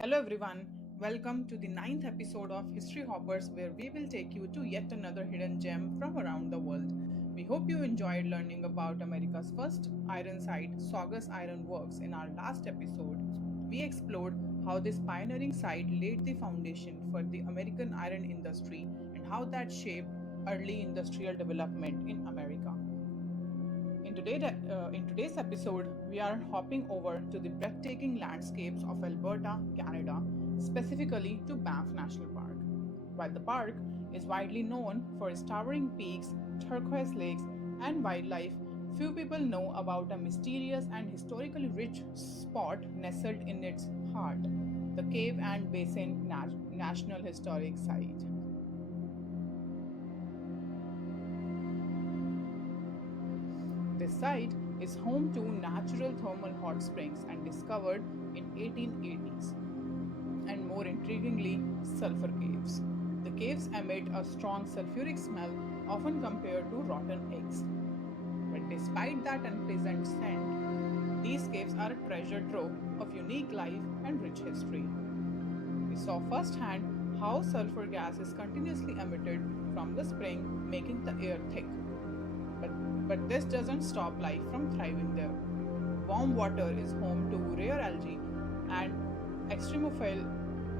Hello everyone, welcome to the ninth episode of History Hoppers, where we will take you to yet another hidden gem from around the world. We hope you enjoyed learning about America's first iron site, Saugus Iron Works. In our last episode, we explored how this pioneering site laid the foundation for the American iron industry and how that shaped early industrial development in America. In today's episode, we are hopping over to the breathtaking landscapes of Alberta, Canada, specifically to Banff National Park. While the park is widely known for its towering peaks, turquoise lakes, and wildlife, few people know about a mysterious and historically rich spot nestled in its heart, the Cave and Basin National Historic Site. This site is home to natural thermal hot springs and discovered in 1880s, and more intriguingly, sulfur caves. The caves emit a strong sulfuric smell, often compared to rotten eggs. But despite that unpleasant scent, these caves are a treasure trove of unique life and rich history. We saw firsthand how sulfur gas is continuously emitted from the spring, making the air thick. But this doesn't stop life from thriving there. Warm water is home to rare algae and extremophile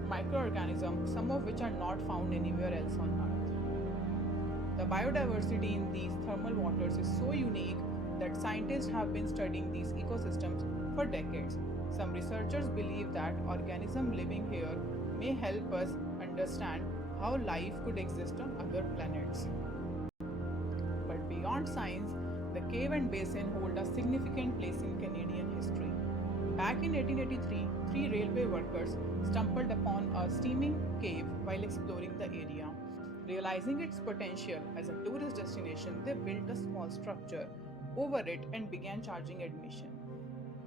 microorganisms, some of which are not found anywhere else on Earth. The biodiversity in these thermal waters is so unique that scientists have been studying these ecosystems for decades. Some researchers believe that organisms living here may help us understand how life could exist on other planets. But beyond science, the cave and basin hold a significant place in Canadian history. Back in 1883, three railway workers stumbled upon a steaming cave while exploring the area. Realizing its potential as a tourist destination, they built a small structure over it and began charging admission.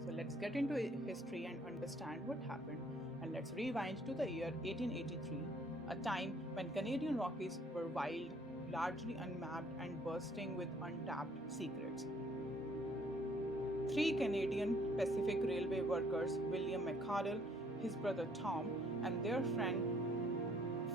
So let's get into history and understand what happened. And let's rewind to the year 1883, a time when Canadian Rockies were wild, largely unmapped, and bursting with untapped secrets. Three Canadian Pacific Railway workers, William McArdle, his brother Tom, and their friend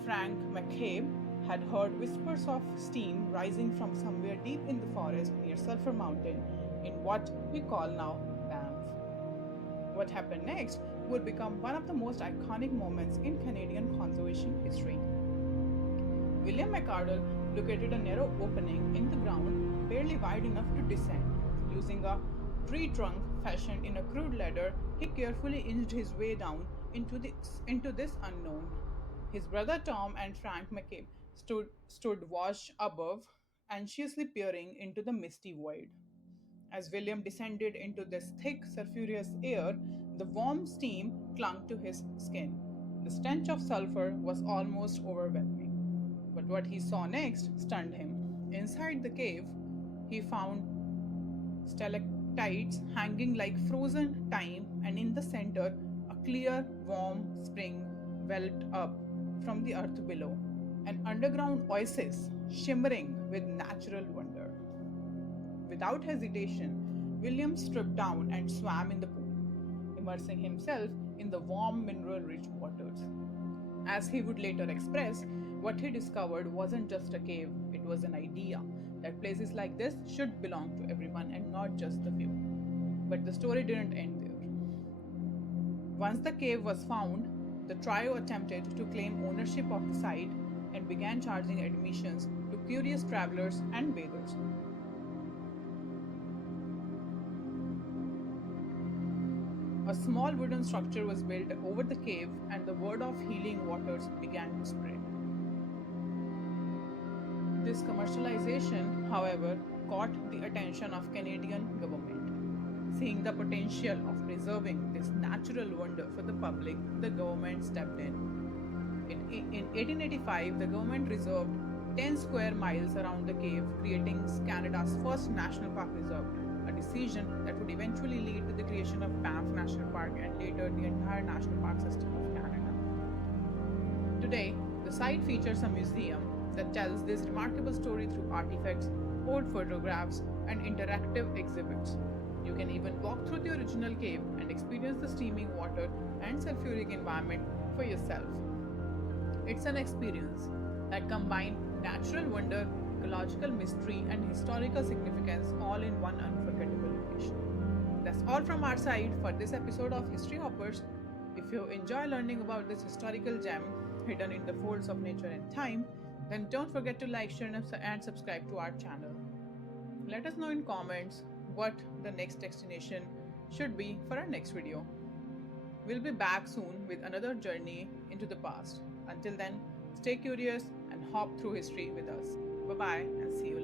Frank McCabe, had heard whispers of steam rising from somewhere deep in the forest near Sulphur Mountain in what we call now Banff. What happened next would become one of the most iconic moments in Canadian conservation history. William McArdle located a narrow opening in the ground, barely wide enough to descend. Using a tree trunk fashioned in a crude ladder, he carefully inched his way down into this unknown. His brother Tom and Frank McCabe stood watched above, anxiously peering into the misty void. As William descended into this thick, sulphurous air, the warm steam clung to his skin. The stench of sulfur was almost overwhelming. But what he saw next stunned him. Inside the cave, he found stalactites hanging like frozen time, and in the center, a clear, warm spring welled up from the earth below, an underground oasis shimmering with natural wonder. Without hesitation, William stripped down and swam in the pool, immersing himself in the warm, mineral rich waters. As he would later express, what he discovered wasn't just a cave, it was an idea that places like this should belong to everyone and not just the few. But the story didn't end there. Once the cave was found, the trio attempted to claim ownership of the site and began charging admissions to curious travelers and bathers. A small wooden structure was built over the cave, and the word of healing waters began to spread. This commercialization, however, caught the attention of Canadian government. Seeing the potential of preserving this natural wonder for the public, the government stepped in. In 1885, the government reserved 10 square miles around the cave, creating Canada's first national park reserve, a decision that would eventually lead to the creation of Banff National Park and later the entire national park system of Canada. Today, the site features a museum that tells this remarkable story through artifacts, old photographs, and interactive exhibits. You can even walk through the original cave and experience the steaming water and sulfuric environment for yourself. It's an experience that combines natural wonder, ecological mystery, and historical significance all in one unforgettable location. That's all from our side for this episode of History Hoppers. If you enjoy learning about this historical gem hidden in the folds of nature and time, then don't forget to like, share, and subscribe to our channel. Let us know in comments what the next destination should be for our next video. We'll be back soon with another journey into the past. Until then, stay curious and hop through history with us. Bye bye and see you later.